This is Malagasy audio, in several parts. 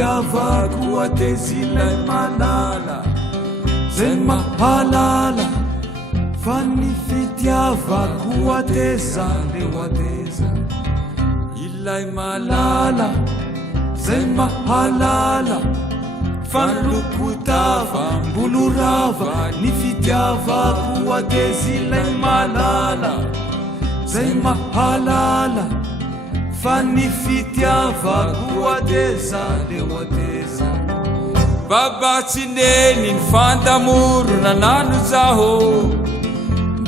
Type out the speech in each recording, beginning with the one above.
fitiavako atezilay malala zay mahalala fa ny fitiavako ateza leo ateza ilay malala zay mahalala fa nilokotava mbolorava ny fitiavako atezilay malala zay mahalala fa ny fitiavako ateza leo ateza babatsineny ny fandamorona nano zaho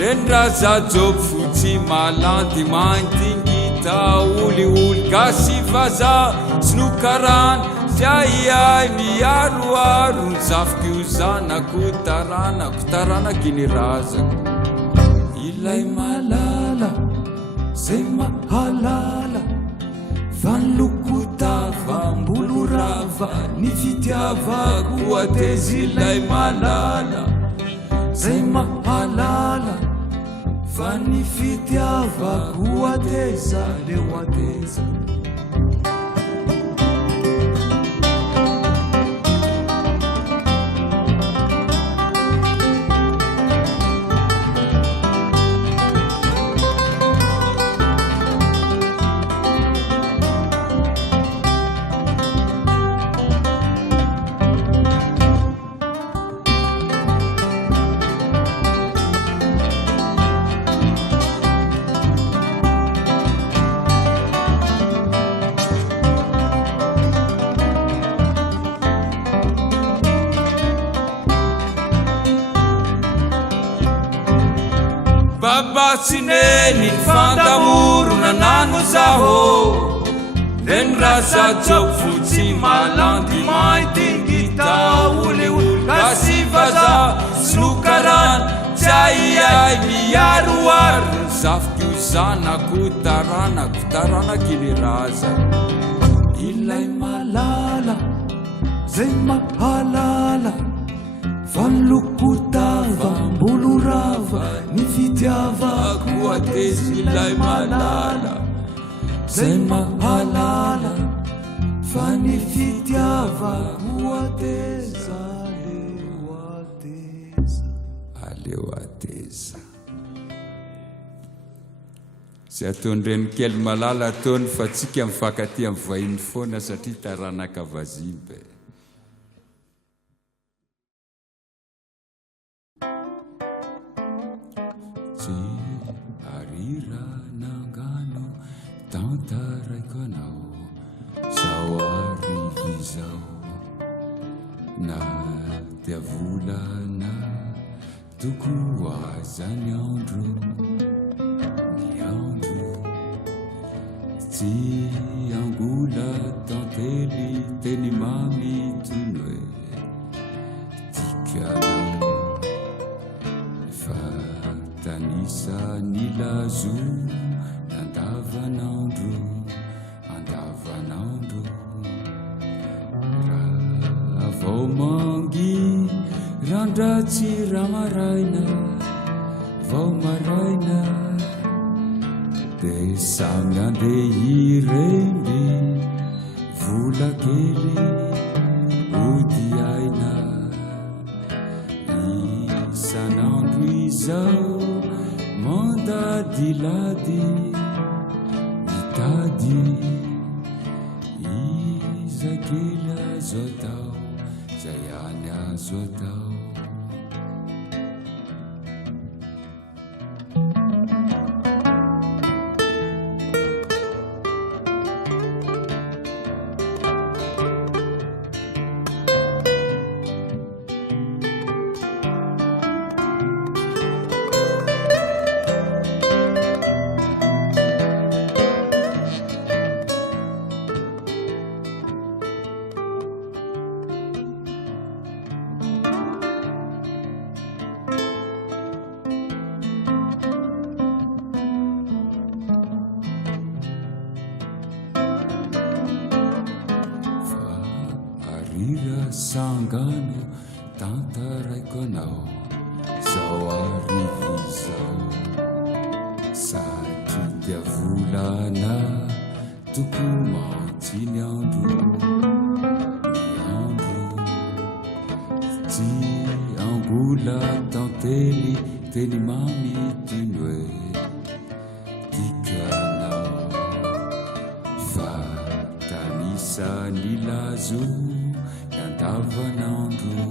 rendraza jobo fotsy malandy mantingita olioli gasy vaza sinokarana siaiay miaroaro ny zafiky io zanako taranako ny razako ilay malala zay mahalala fa nilokotava mbolorava ny fitiavako atezilay malala zay mahalala fa ny fitiavako ateza leo ateza babatsineny ny fandamorona nano zaho rendraza jobo fotsy malandy maintingita olioli gasy vaza sinokarana tsy aiay miaroaro ny zafiky io zanako taranako ny razako ilay malala zay mahalala fa nilokotava mbolorava ny fitiavako atezilay malala zay mahalala fa ny fitiavako ateza aleo ateza sy ataonyreny kely malala ataony fa tsika mifankaty amin'ny vahiny foana satria taranaka Vazimba arira nangano tantaraiko anao sao arivizao na dia volana toko azany andro ny andro tsy angola tantely teny mamy tono hoe tikano tanisa ny lazo andavanandro raha vao mangy randratsy raha maraina vao maraina de samy andeha iremby vola kely odiaina isanandro izao mandadilady mitady izakely azo atao zay any azo atao sangano tantaraiko anao sao arivizao satria dia volana toko mantsiny andro tsy angola tantely teny mamy tiny hoe tikanao fa tanisa ny lazo ny andavanandro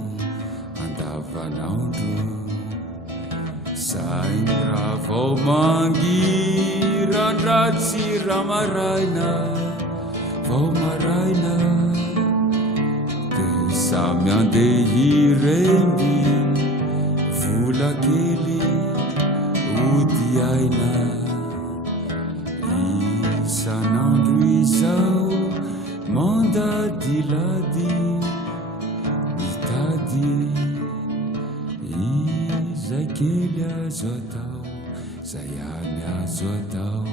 sainy raha vao mangirandratsy raha maraina vao maraina de samy andehy rengy vola kely ody aina isanandro izao mandadilady mitady izay kely azo atao zay any azo atao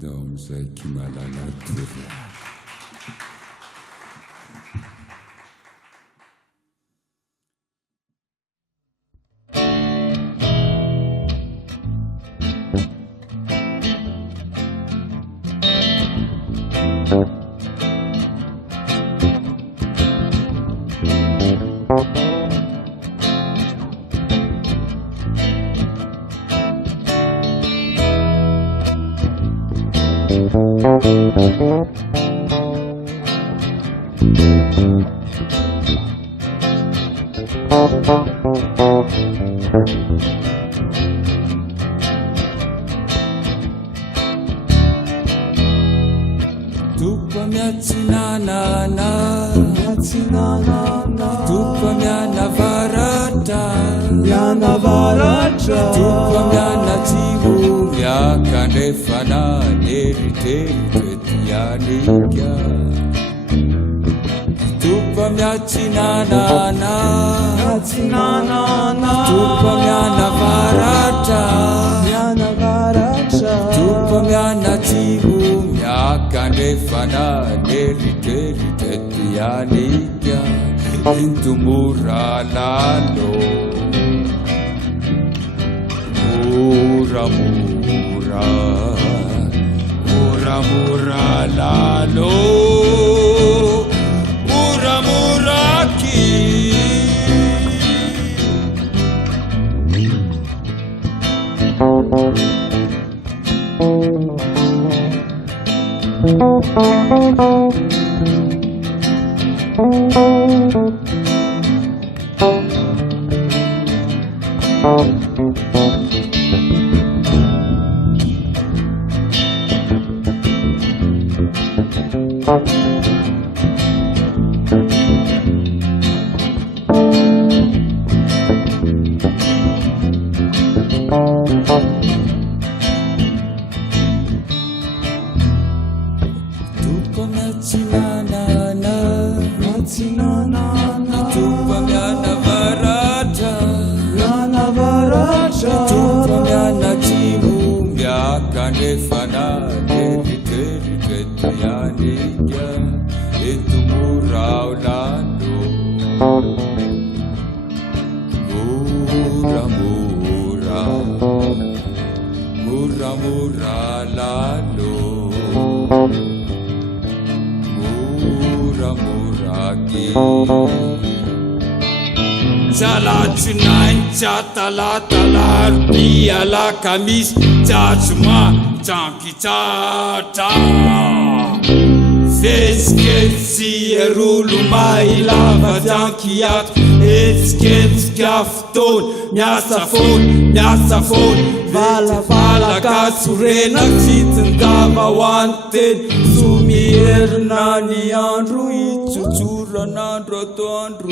dao amizay kimalala tory tupa miatsinanana tupa mianavaratra tupa mianatsivo miakandrefana neritreritetianika tupa miatsinanana tupa mianavaratra tupa mianatsivo miakandrefana neritreritetianika intumura lalo muramura lalo muramuraki Talatalaria la camise tachma chankitata Fesketsi erulumai lava jankiat Esketskafton Miasafon Vala kasurena Sitendava wanted Sumierna ni andru Ichuchura nandro to andru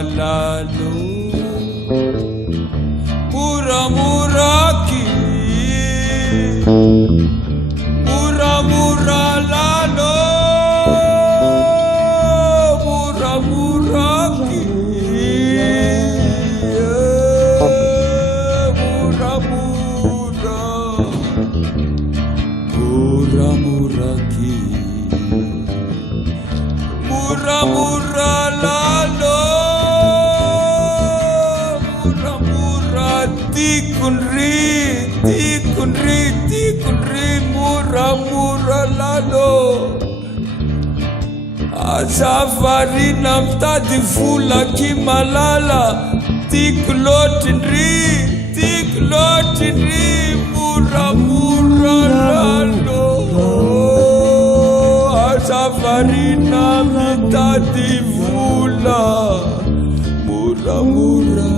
malalo muramuraki muramura lalo muramuraki muramura muramuraki muramura lalo muramura tikunri tikunri tikunri muramura lalo azavarina mtadi vula kimalala tiklotindri tiklotindri muramura lalo azavarina mtadi vula muramura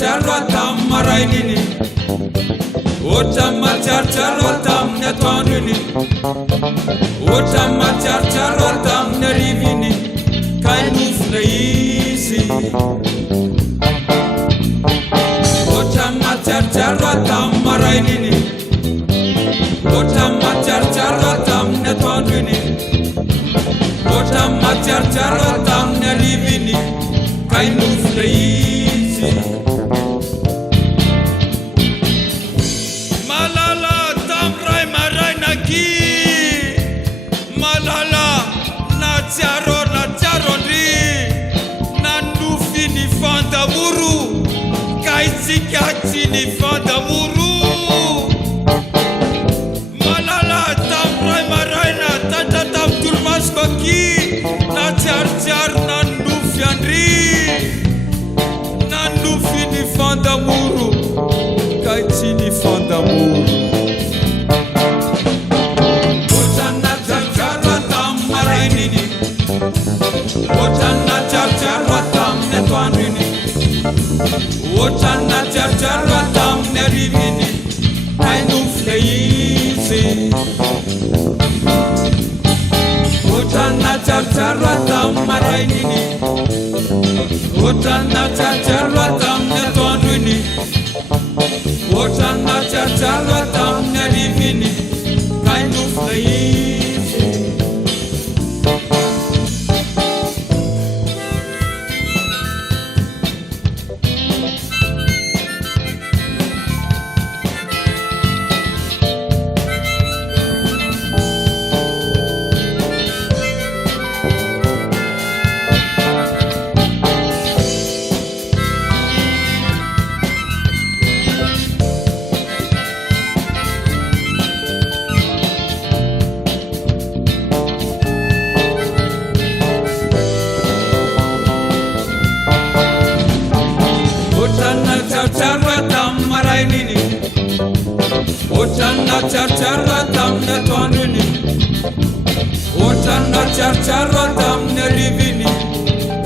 Antsirabe tamne tonuni Otrana tsartsara tamne rivini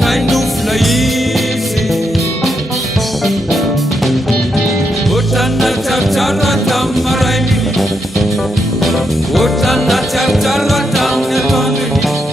Kainofla izy Otrana tsartsara tamne maraininy Otrana tsartsara tamne tonuni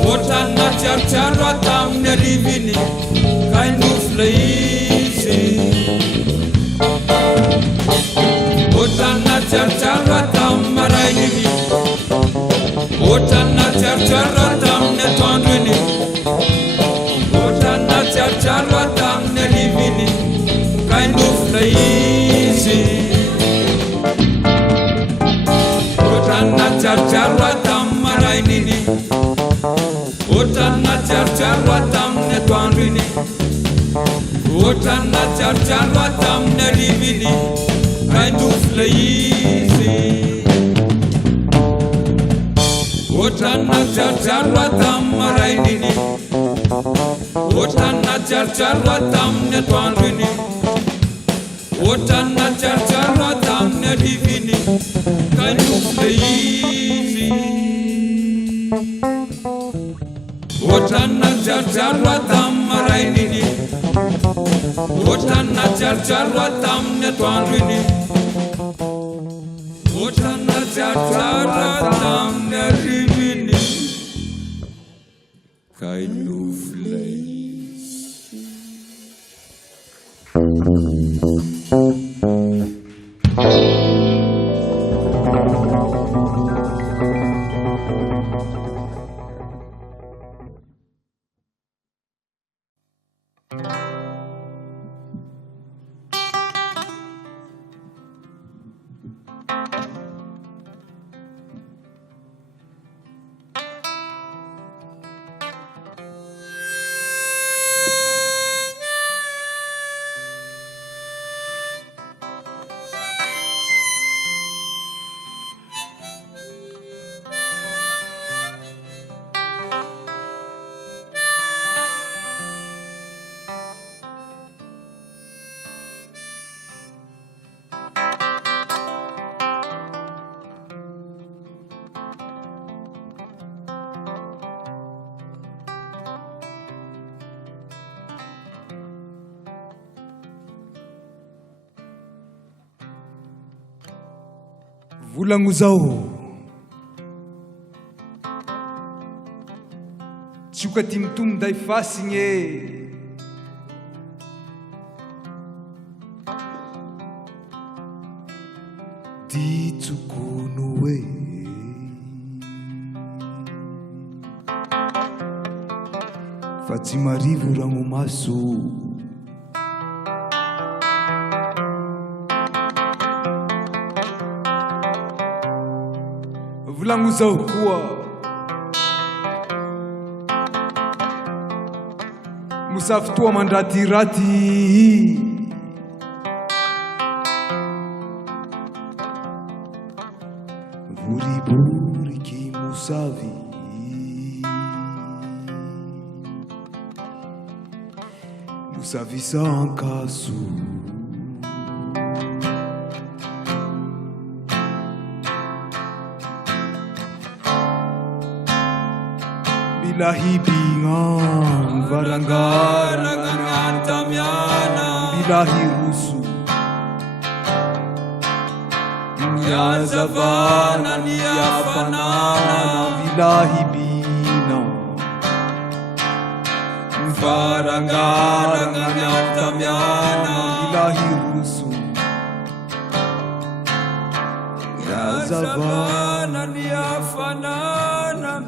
ohatrana tsiarotsiaro atamin'ny ariviny kainofla izy ohatrana tsiarotsiaro atamin'ny marainy iny ohatrana tsiarotsiaro atamin'ny atoandro iny ohatrana tsiarotsiaro atamin'ny ariviny kainofla izy ohatrana tsiarotsiaro atamin'ny marainy iny ohatrana tsiarotsiaro atamin'ny atoandro iny ohatrana tsiarotsiaro atamin'ny ariviny kainofla izy ohatrana tsiarotsiaro atamin'ny marainy iny ohatrana tsiarotsiaro atamin'ny atoandro iny ohatrana tsiarotsiaro atamin'ny ariviny kainofla izy ohatrana tsiarotsiaro atamin'ny marainy iny ohatrana tsiarotsiaro atamin'ny atoandro iny ohatrana tsiarotsiaro atamin'ny ariviny kainofla izy volagno zao tsiokatimo tomday fasigny e di tsokono e fa tsy marivo ranomaso volagno zao koa mosavy toa mandratiraty voriboriky mosavy mosavy sankaso Bilahibinga varangara tamiana bilahi rusu yazavana ni afanana bilahibina varangara tamiana bilahi rusu yazavana ni afanana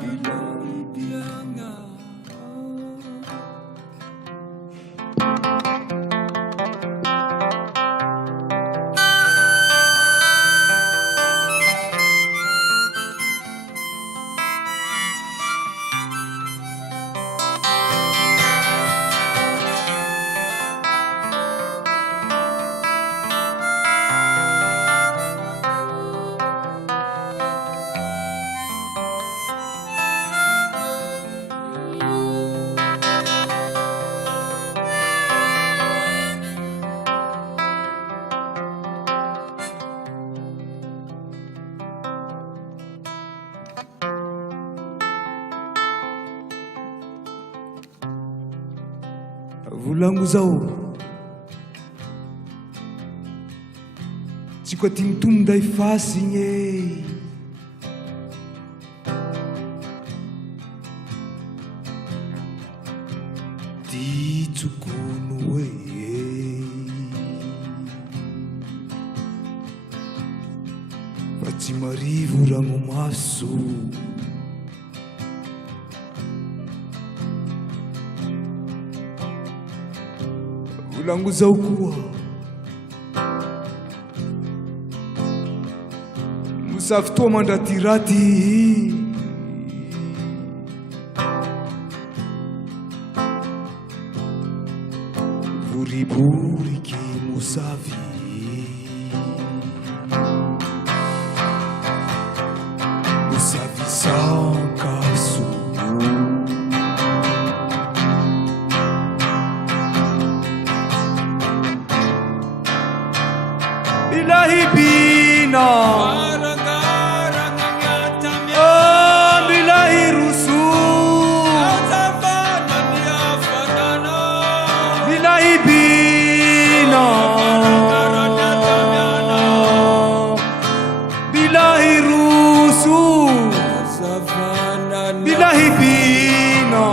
volagno zao tsiokatimo tomday fasigny e di tokony hoe fa tsy marivo ranomaso volango zao koa mosavy toa mandratiraty voriboriky mosavy mosavy sankaso milahibina milahirusu milahibina milahirusu milahibina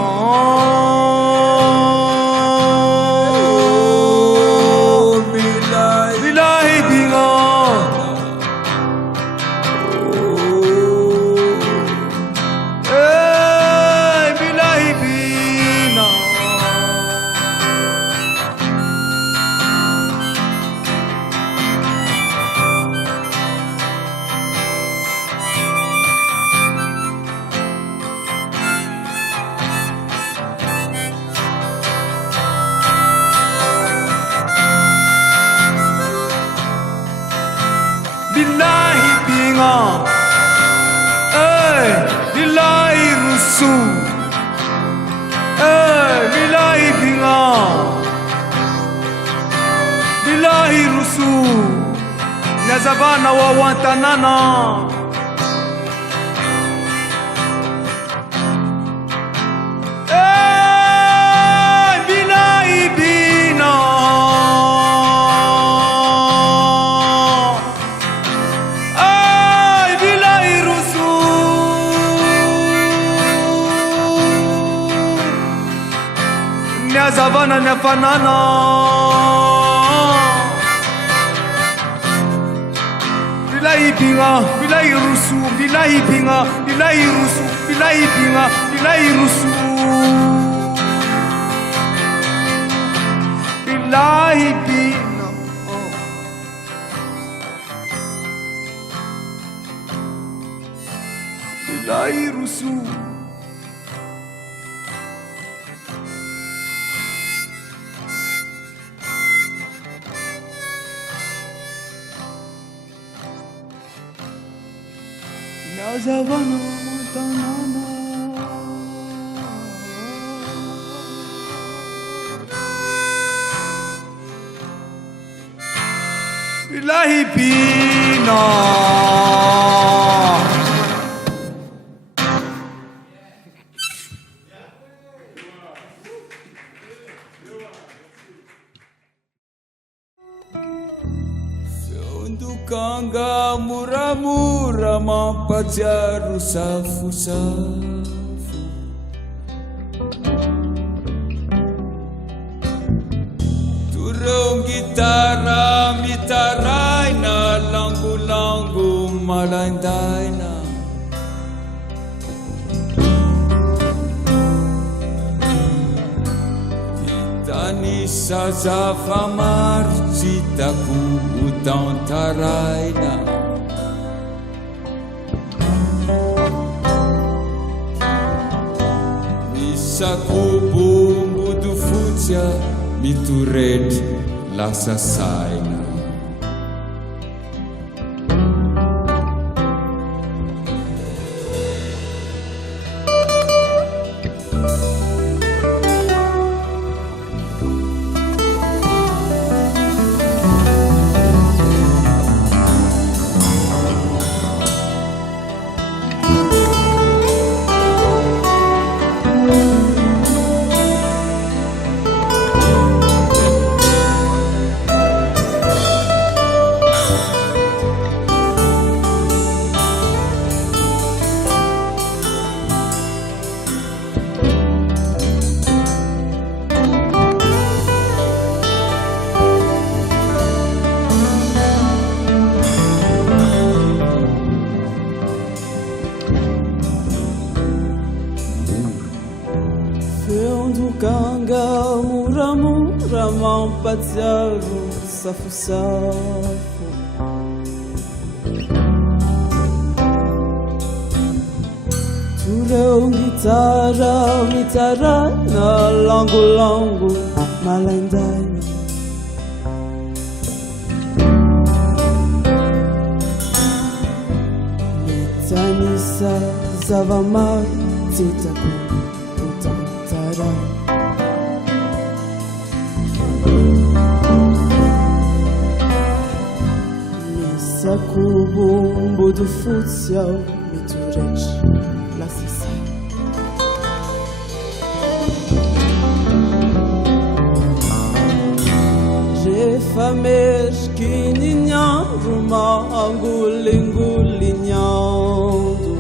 Nyazavana wa wantanana milaibina milairusu nyazavana nyafanana Bilaibinga, bilairusu, bilaibinga, bilairusu, bilaibinga, bilairusu. Bilaibinga. Bilairusu. Nazavana Montanana Bilahibina Kanga mura-mura mampatsiaro safosafo Turong gitara mitaraina lango-lango malandaina Titani sazafa maro tsy hitako tantaraina Misakobo mbodo fotsya mitoretry lasa saina Fiondokanga moramora mampatsiaro safosafo tureo guitara mitarana langolongo malaindaina mitanisa zavamary tsetako potantara misako bombodo fotsy ao mitoretry lasasay rehefa meriky ny andro mangolingoli ny andro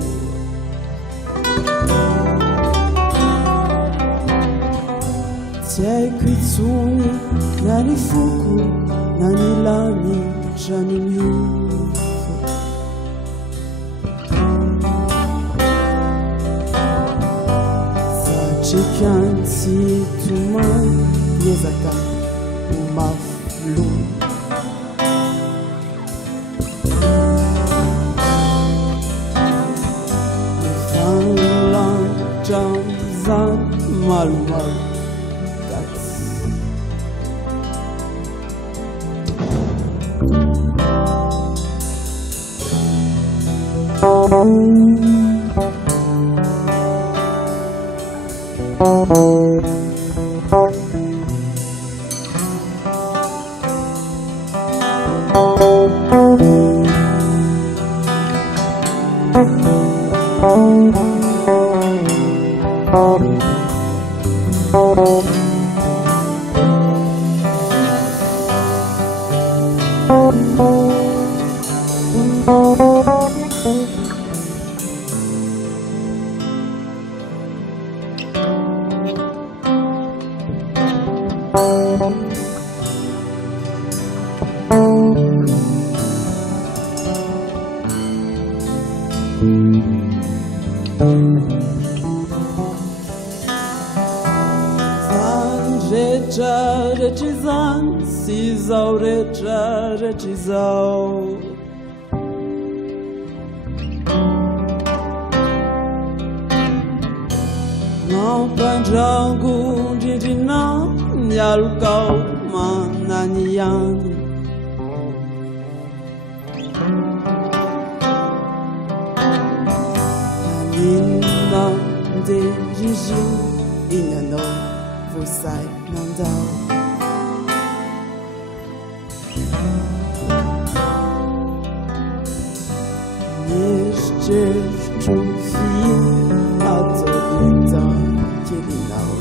tsy haiko itsony na ny foko na ny lany trano ny ofo satrikantsy tomay miezaka maflo mifanlanitra zany malomalo Retrizan, cisau, retrizau. Não panjango de não, nyalukau mananian. Nanina de Gigi, inano, você não dá. Jeszcze chwil, a to lata, kiedy nał.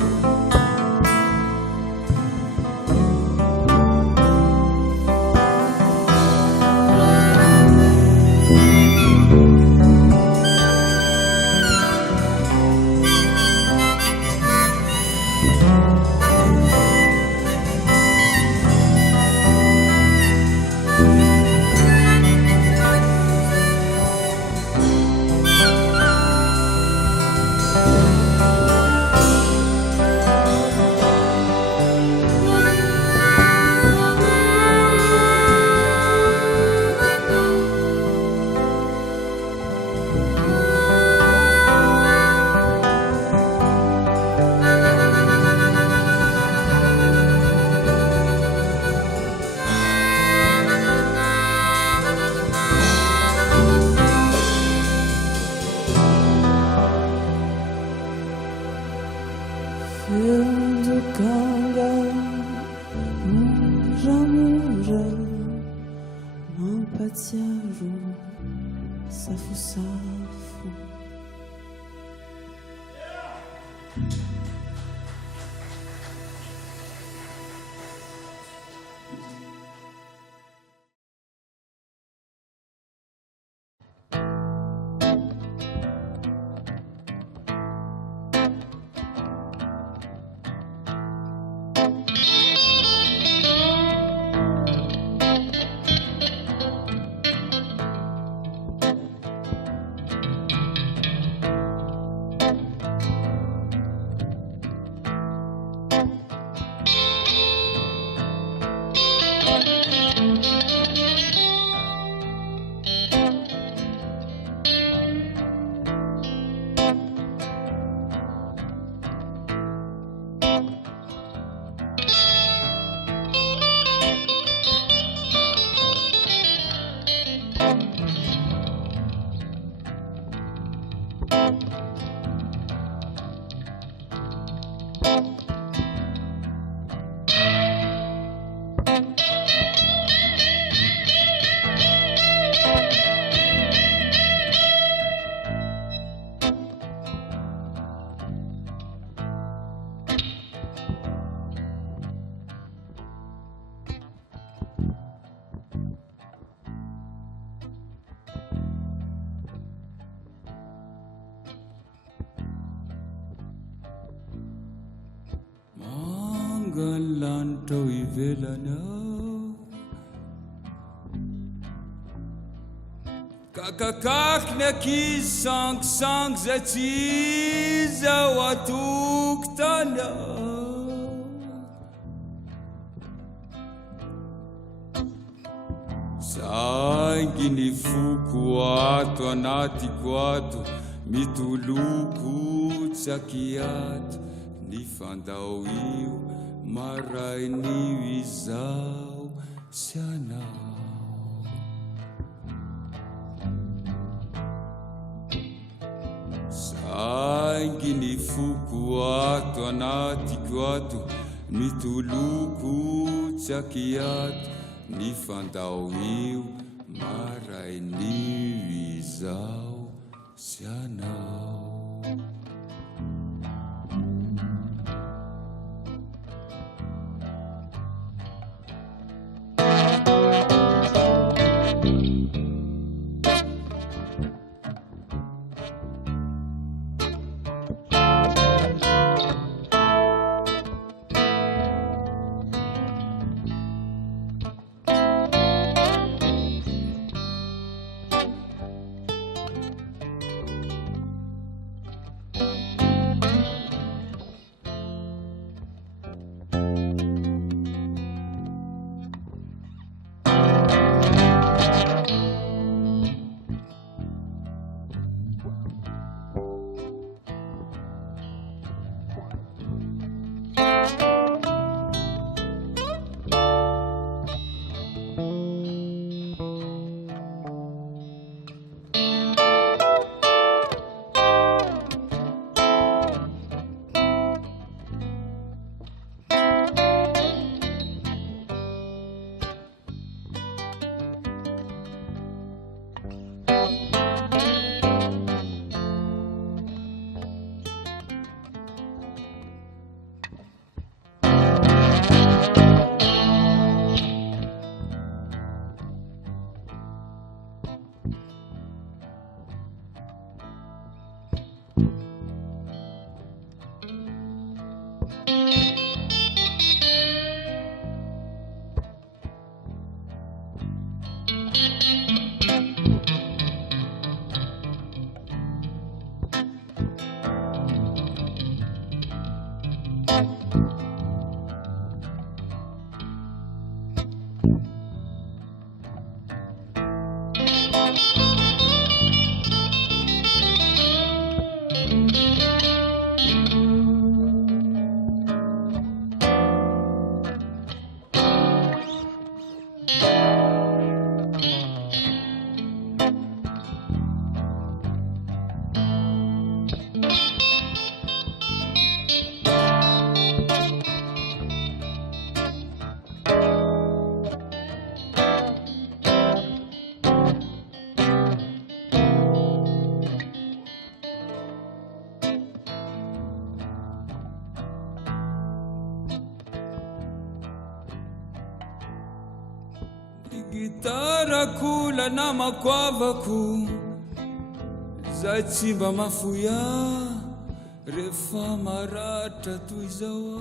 tonga ny lanitra ho ivelany ao kakakaky ny ankizy sangisangy zay tsy izy ao atokotany ao saingy ny foko ato anatiko ato mitoloko tsaky ato ny fandao io marain'io izao sy anao saingy ny foko ato anatiko ato mitoloko tsaky ato ny fandao io marain'io izao sy anao gitara kola namako avako zay tsy mba mafoya rehefa maratra toy izao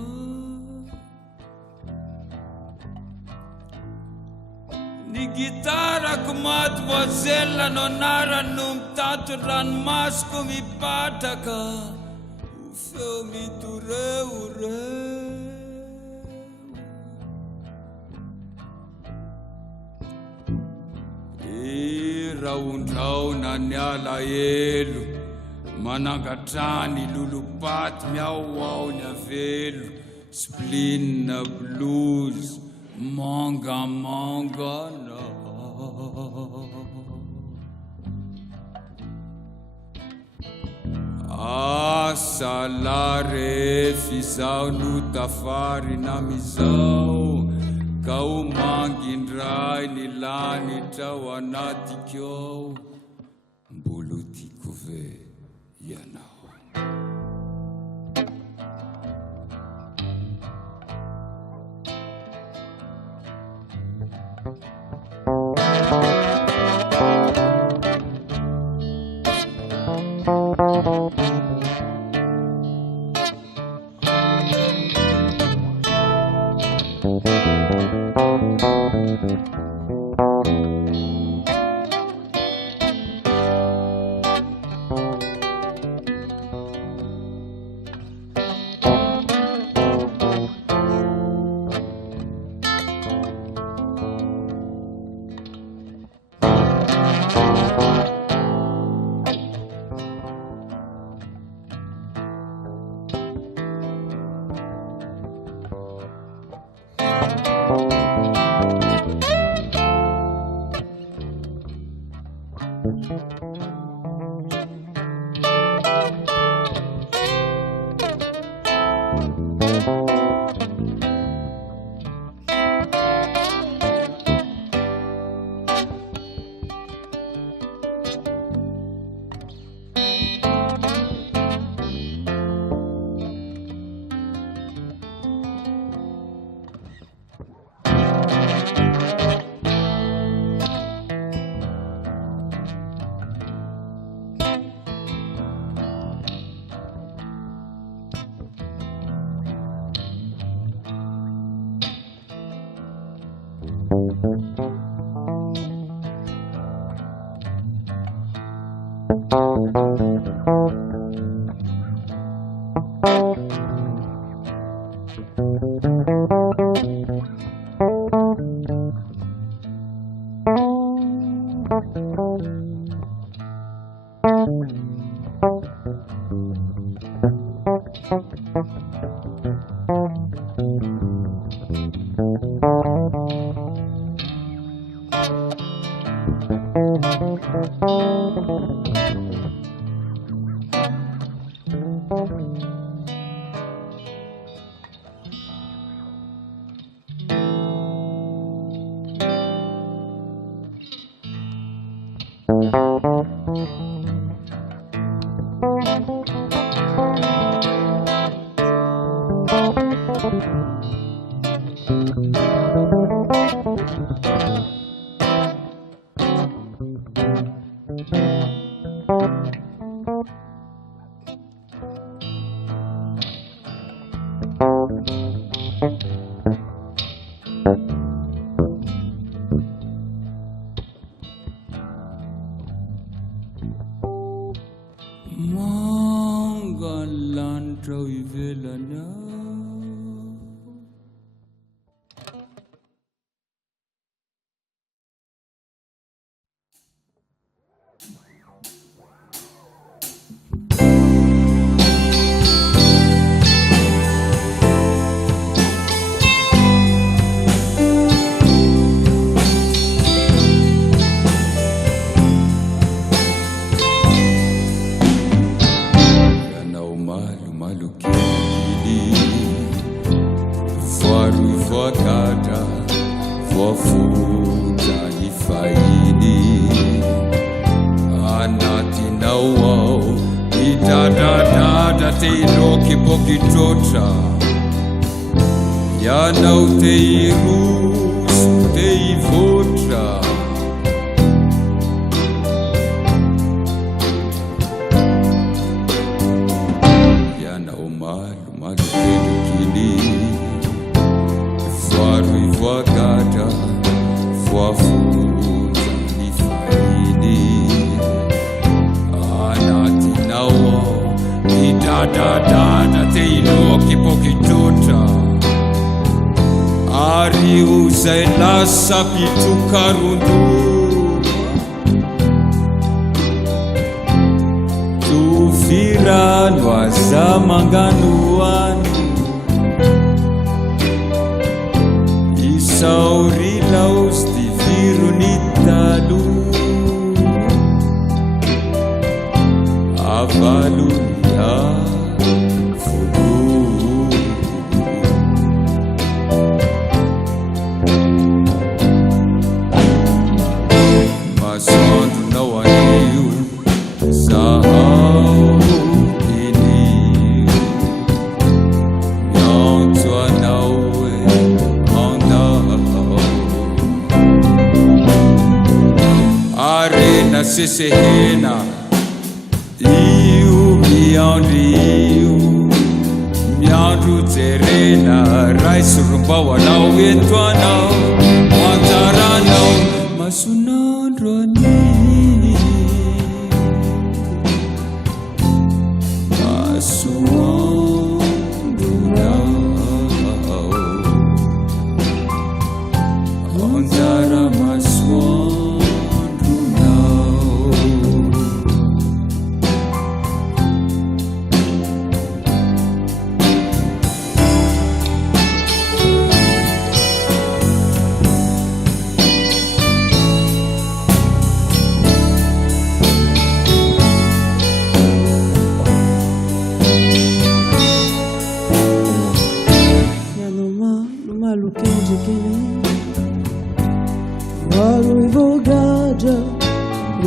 ny gitarako mademoiselle no anarany no mitato ranomasoko mipatraka ho feo mitoreoreo raondraona ny alahelo manangatrany lolopaty miaoao ny avelo spleen blues mangamangana asalare fizao no tafary namizao ka ho mangindray ny lanitra ao anatikao mbolo tiako ve ianao Sesehena io miandrio miandro jerena raisoromba anao entoanao anjaranao masonandro ani masoandronao anjara masoandro.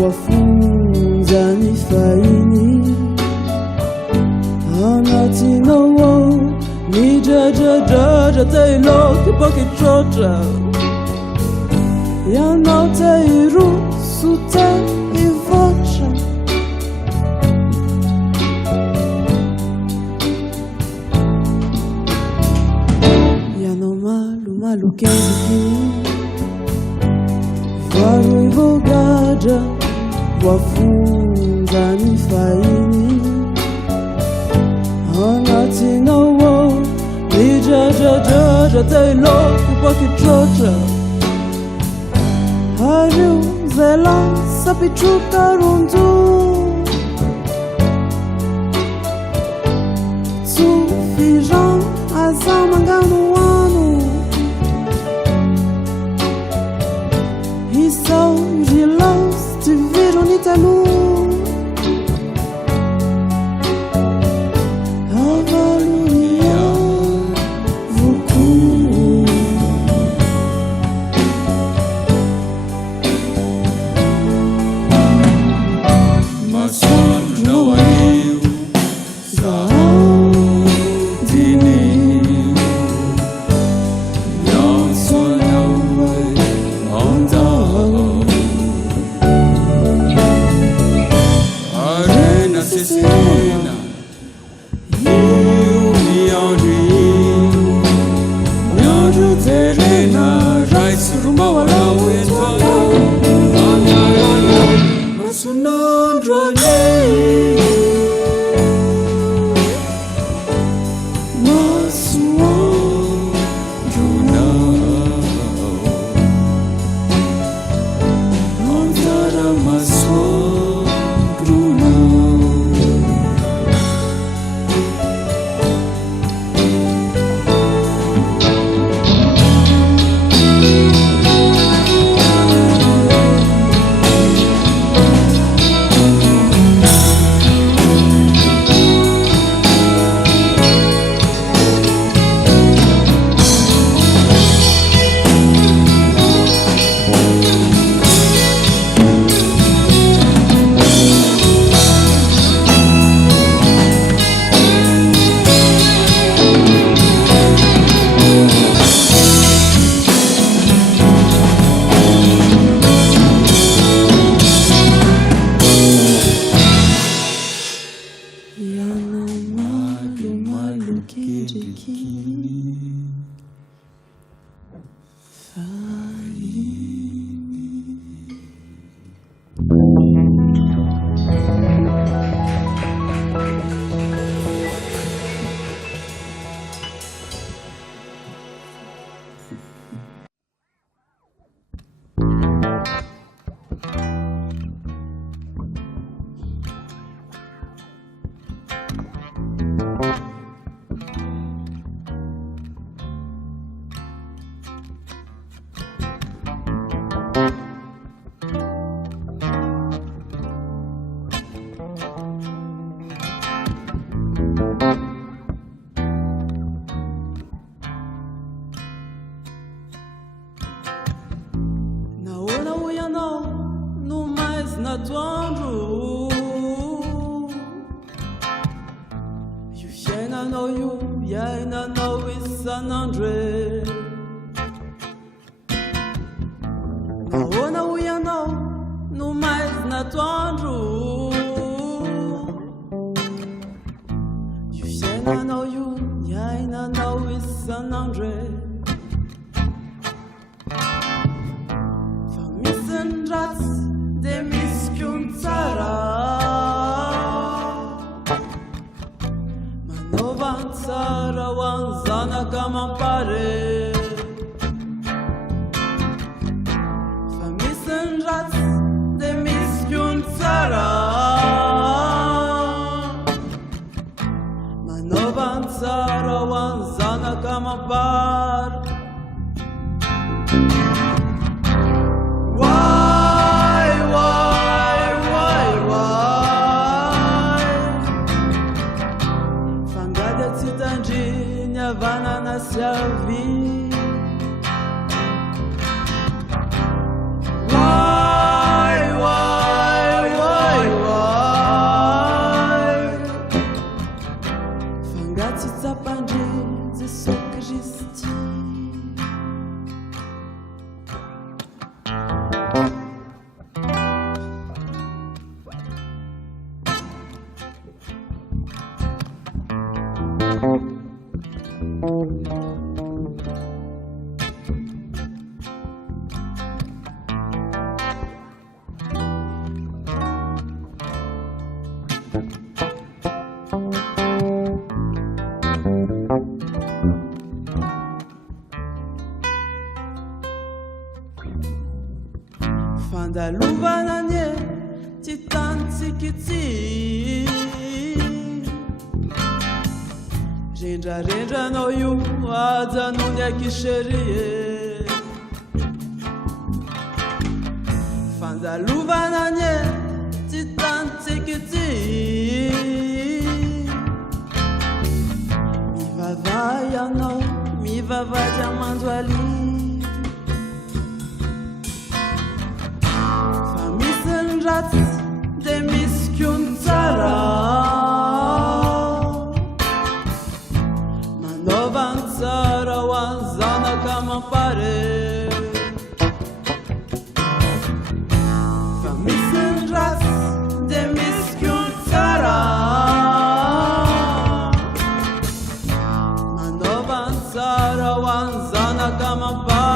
Wafunza ni faini anatinowo ni jajajaja tailo kipoki chocha yanoteiru suta ivocha yanomalu malu kenzikini varu ivogaja wafunza ni faini anati jaja Tei louco porque troja Hario zela sapichuka rundu Fijan azam mangano ano Isau gilaus te viram nitanu Havaluia vuku Masoandronao Fandaluvananye titansikiti Rendra no yu adzanondy akisherie Fandaluvananye titansikiti Mivavaha mivavaha MANDOHALIA Ratsy de misy kiony tsara Manaova ny tsara ho an'ny zanaka mampare Fa misy ny ratsy de misy kiony tsara Manaova ny tsara ho an'ny zanaka mampare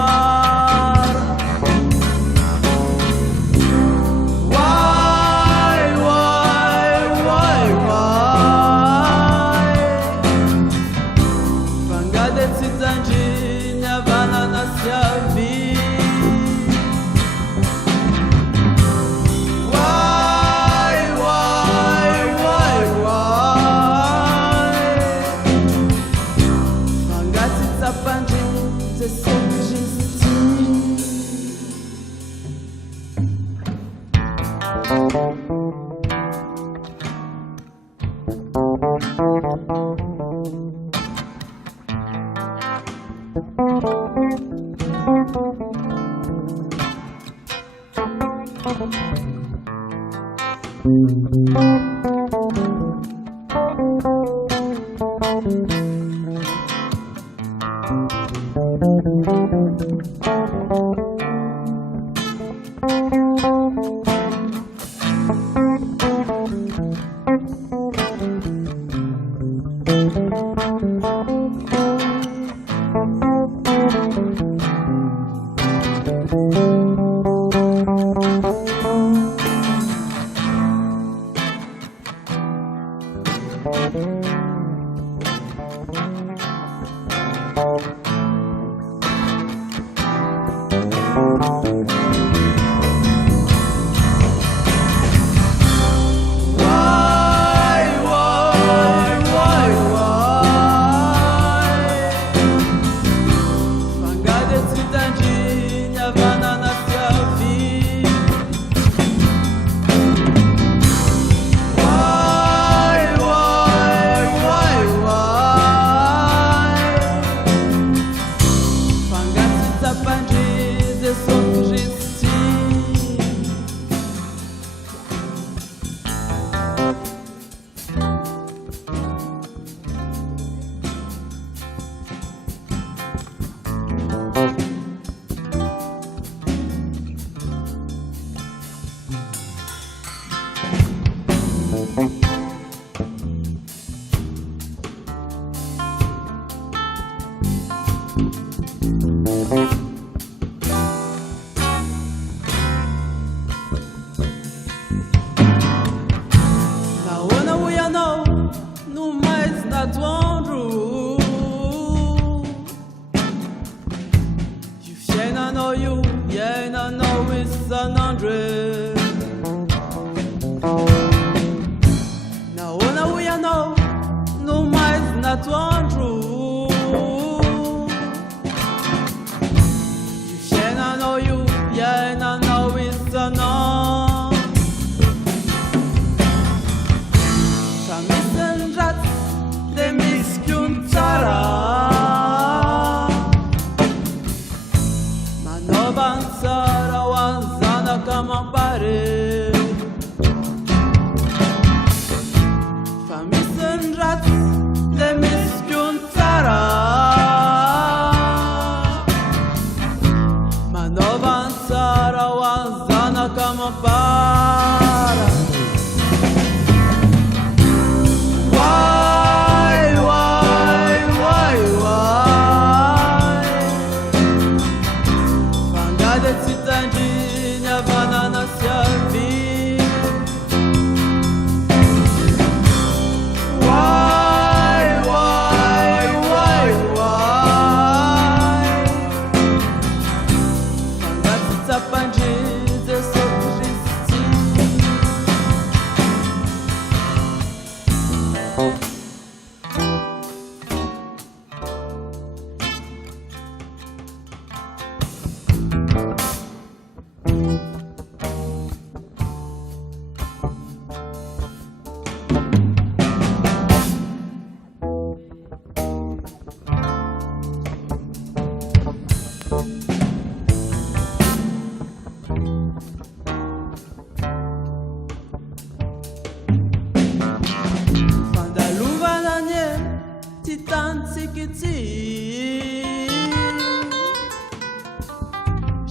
tansikitsy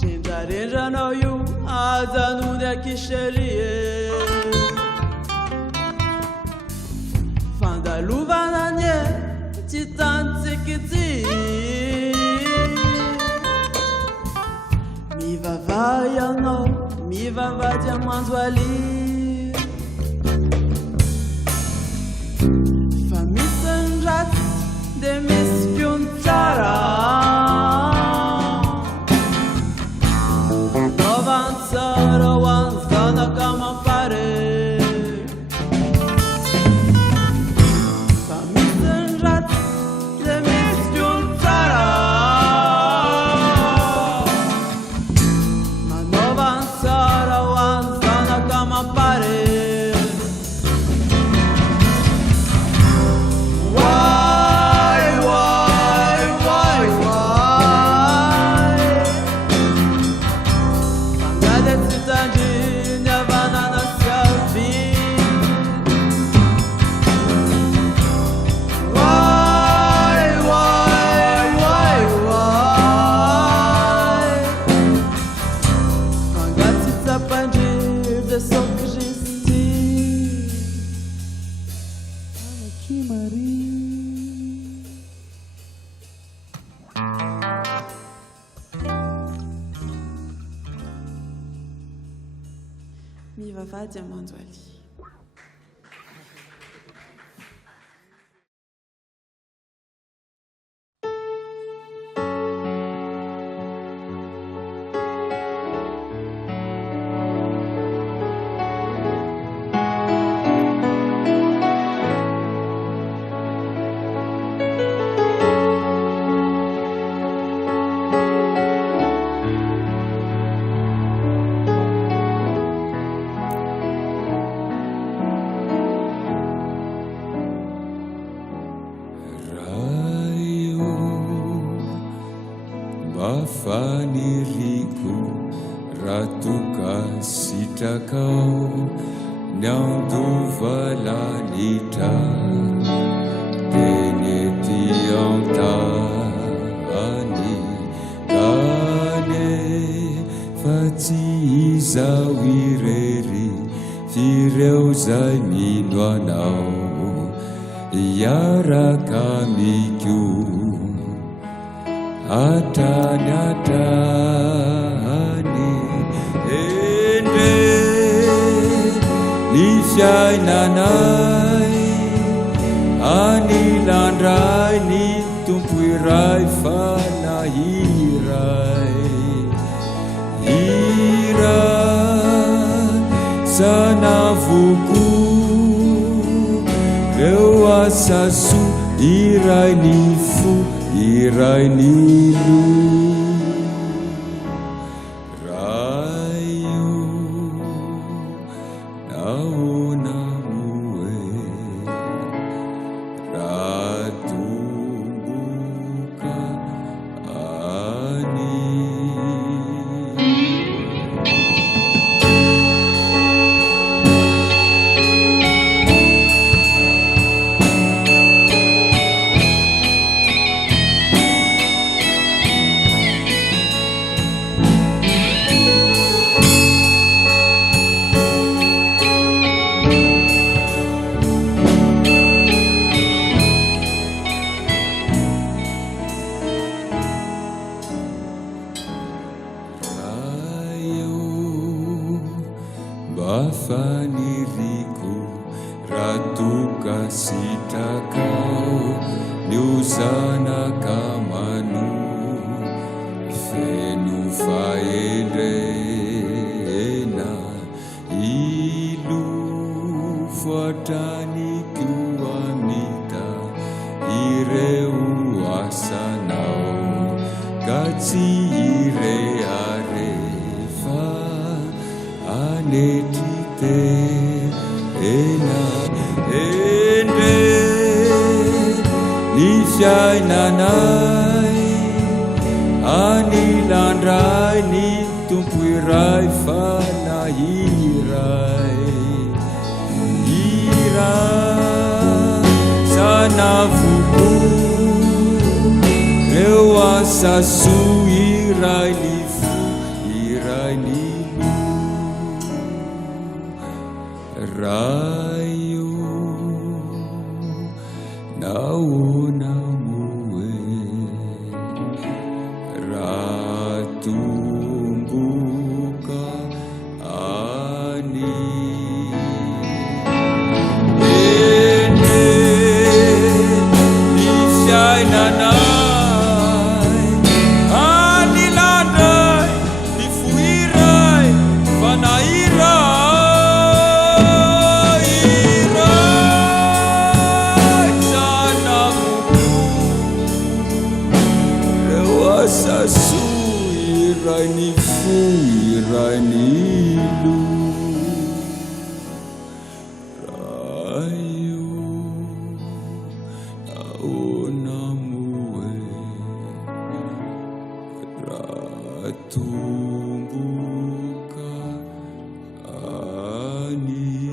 rendrarendranao io ajanony akiserie fandalovana nye tsy tansikitsy mivavaha ianao mivavady amanjo ali fa misy ny ratsy de misy fiony tsara novantsara ho any zanaka mampare fa misy ny ratsy de misy fiony tsara manovantsara ho any zanaka mampare mivavady amanjo ali Faniriko ratoka sitakao nyandovalanitra tenety antany kane fa tsy izao irery fireo zay mino anao iaraka miko atany ende ny fiainanay anilandray ny tompo iray fanahiray hira sanavoko reo asaso iray ny fo iray nilu rayo naona mue ratumbuka ani Faniriko ratuka sitakao niuzana kamanu fenu faendena ilu fuatani kuamita ireu asanao katsi ire arefa aneti ena ende ny fiainanay anilandray ny tompo iray fanahiray hira sanavoko asa soa iray ny fo iray ny raha io nahoana moe raha tomboka any eny ny fiainanay anilandray ny foiray fanahiray iray ny fo iray ny lo raha io nahoana moe raha tomboka any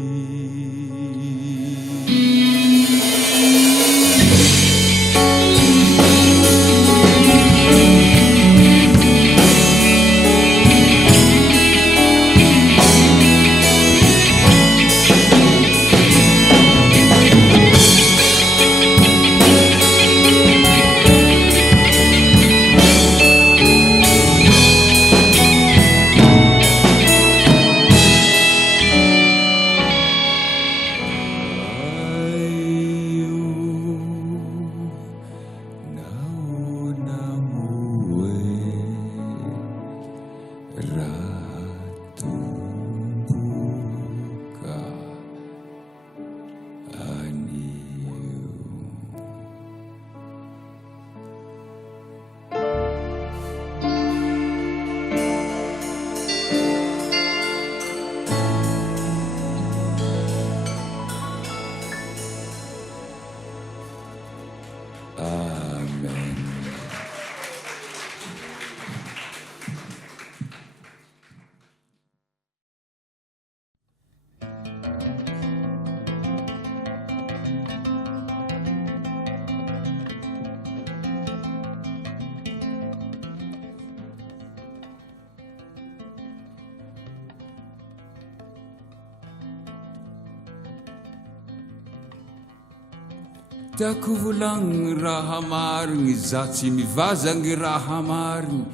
tiako volagny raha marigny za tsy mivazagny raha marigny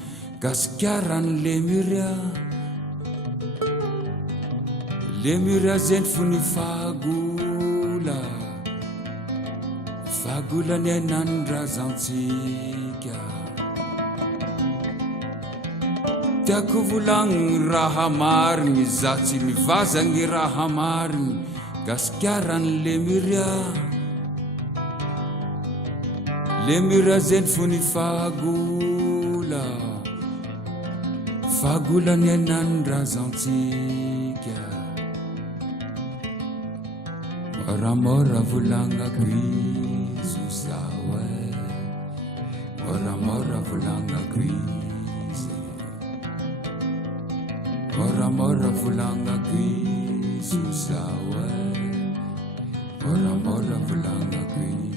gasikarany lemuria zeny fony fagola fagolany enanindrazantsika tiako volagny raha marigny za tsy mivazagny raha marigny gasikarany lemuria zeny fony fagola fagolany enanindrazantsika moramora volagnako izy zao moramora volagnako izy moramora volagnako izy zao moramora volagnako izy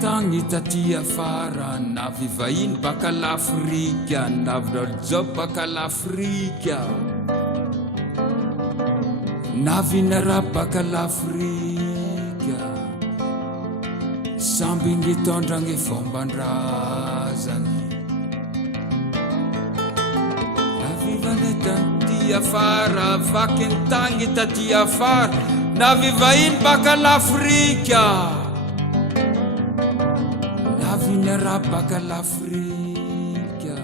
tagny taty afara navy vahiny baka l'Afrika navydralojob baka l'Afrika navy nara baka l'Afrika samby ngitondragny fombandrazany navy vane taty afara vaky ny tagny taty afara navy vahiny baka l'Afrika nara baka l'Afrika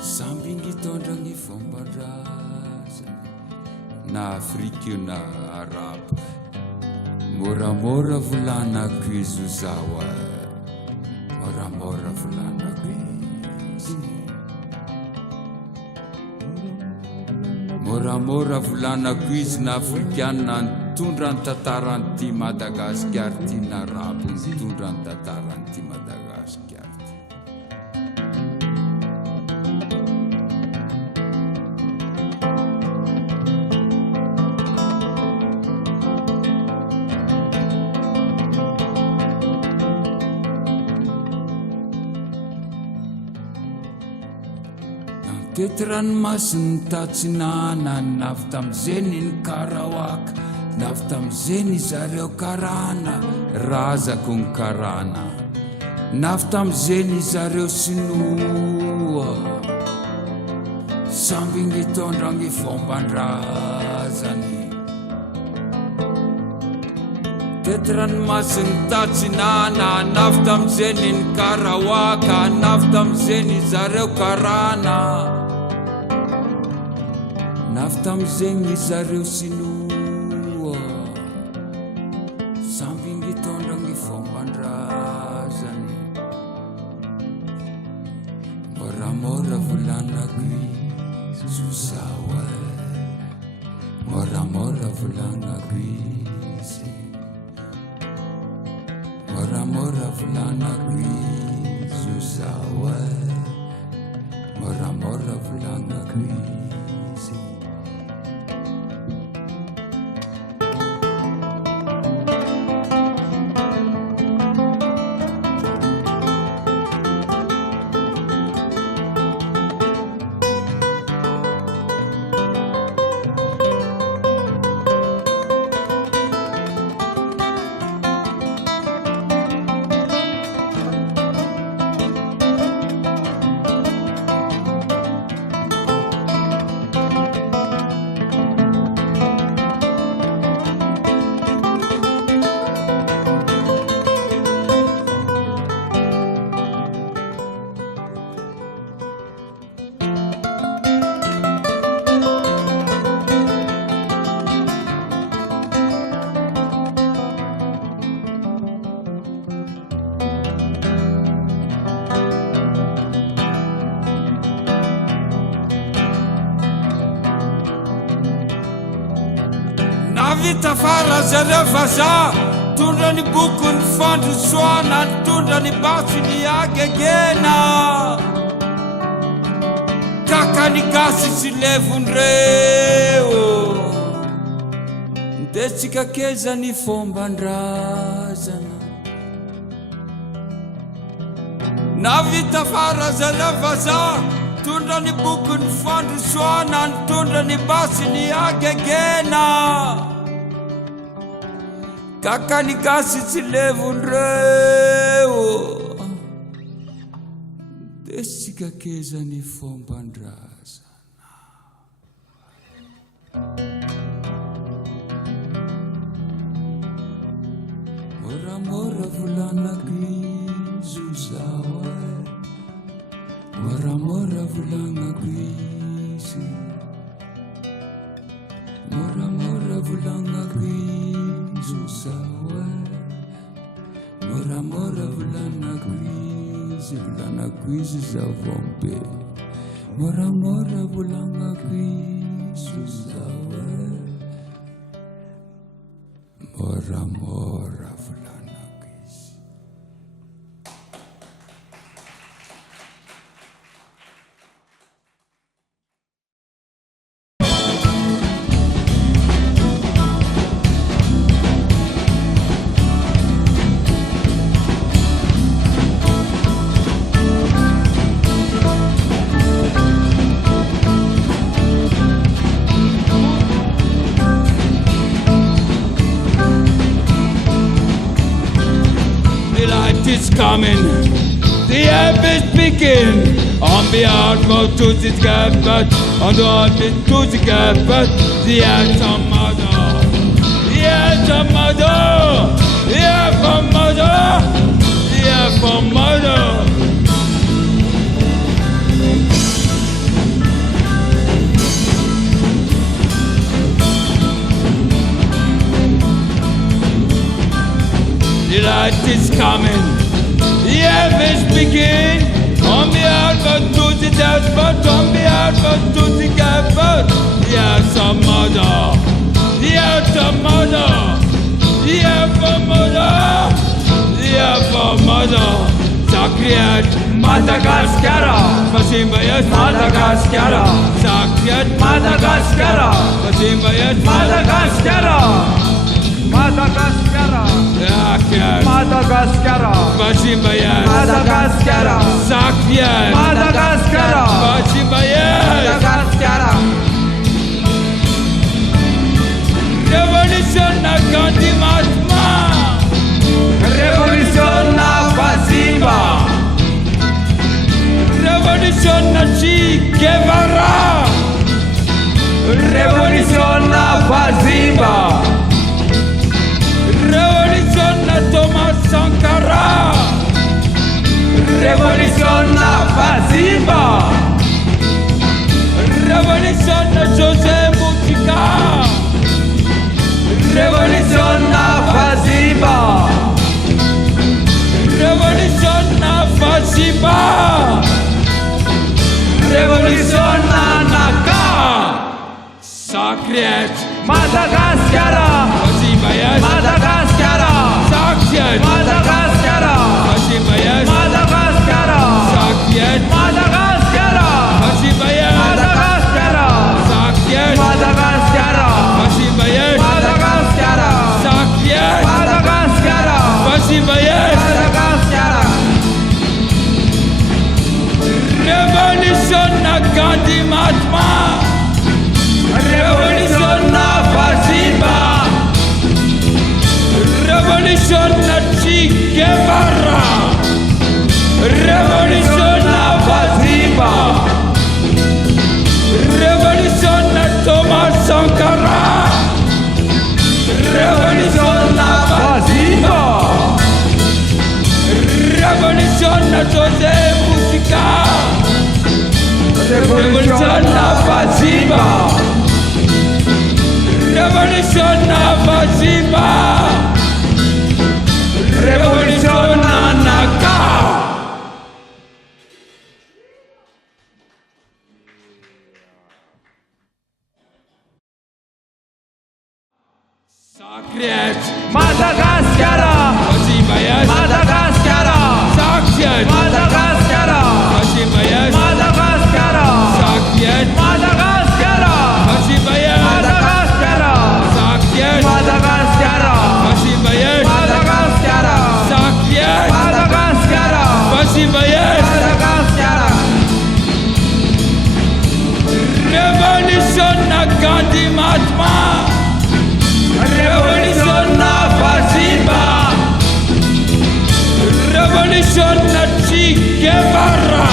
samby ngitondragny fombandrazany na Afrika io na Arabe moramora volanako izy zao moramora volanako izy moramora volanako izy na Afrikana nitondra ny tantaran'ity Madagasikara ty na Arabe nitondra ny tantaran'ity Madagasikara tetranomasiny tatsinana navy tam'izeny ny karaoaka navy tam'izeny zareo karana razako ny karana navy tam'izeny zareo sinoa samby ngitondra ny fombandrazany tetranomasiny tatsinana navy tam'izeny ny karaoaka navy tam'izeny zareo karana navy tam'izeny zareo sinoa samby ngitondra ny fombandrazany moramora volanako zao moramora volanako izy moramora volanako izy zao moramora volanako izy Vita fara zareo vaza tondra ny boky ny fandrosoana tondra ny basse ny agegena kaka ny gasy sy levondreo ndetsika keza ny fombandrazana na vita fara zareo vaza tondra ny boky ny fandrosoana tondra ny basse ny agegena kaka ny gasy tsy levondreo desika keza ny fombandrazana moramora volanako izy zao moramora volanako izy moramora volanako izy zao moramora volanako izy za Vahömbey moramora volanako izy zao moramora volanako izy. It's coming, the app is speaking on behalf of to the gaffer, on the heart to the gaffer, the anthem mother, the anthem mother, the anthem mother, the anthem mother. The light is coming, the app is speaking on behalf of to the despot, on behalf of to the gaffer, the anthem mother, the anthem mother, the anthem mother, the anthem mother. Sakriat Madagascar, Vazimba Madagascar, Sakriat Madagascar, Vazimba Madagascar, Madagascar, Madagascar, Vazimba Madagascar, Sakriat Madagascar, Vazimba Revolisiona Che Guevara, Revolisiona Vazimba, Revolisiona Thomas Sankara, Revolisiona Vazimba, Revolisiona José Mujica, Revolisiona Vazimba, Revolisiona Vazimba, Revolisiona Naka, Sakret, Madagascar, Vazimba yes, Madagascar, Sakret, Madagascar, Vazimba yes, Madagascar, Sakret, Madagascar, Vazimba yes, Madagascar, Sakret, Madagascar, Vazimba yes, Madagascar, Sakret, Madagascar, Vazimba yes, Madagascar, Revolisiona Gandhi Mahatma, Revolisiona Vazimba, Revolisiona Che Guevara, Revolisiona Vazimba, Revolisiona Thomas Sankara, Revolisiona Vazimba, Revolisiona José Mujica, Revolisiona Vazimba, Revolisiona Vazimba, Revolisiona Naka. Sakret, Madagascar, Vazimba yes, Madagascar, Sakret, Madagascar, Vazimba yes, Madagascar, Sakret, Madagascar, Vazimba yes, Madagascar, Sakret, Madagascar, Vazimba yes, Madagascar, Sakret, Madagascar, Vazimba yes, Madagascar, Revolisiona Gandhi Mahatma, Revolisiona Vazimba, Revolisiona Che Guevara,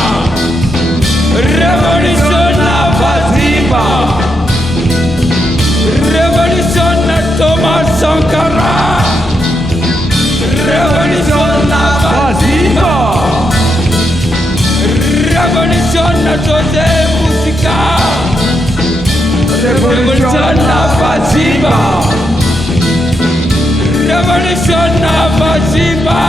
Revolisiona Vazimba, Revolisiona Thomas Sankara, Revolisiona Vazimba, Revolisiona José Mujica, Revolisiona Vazimba, Revolisiona Vazimba,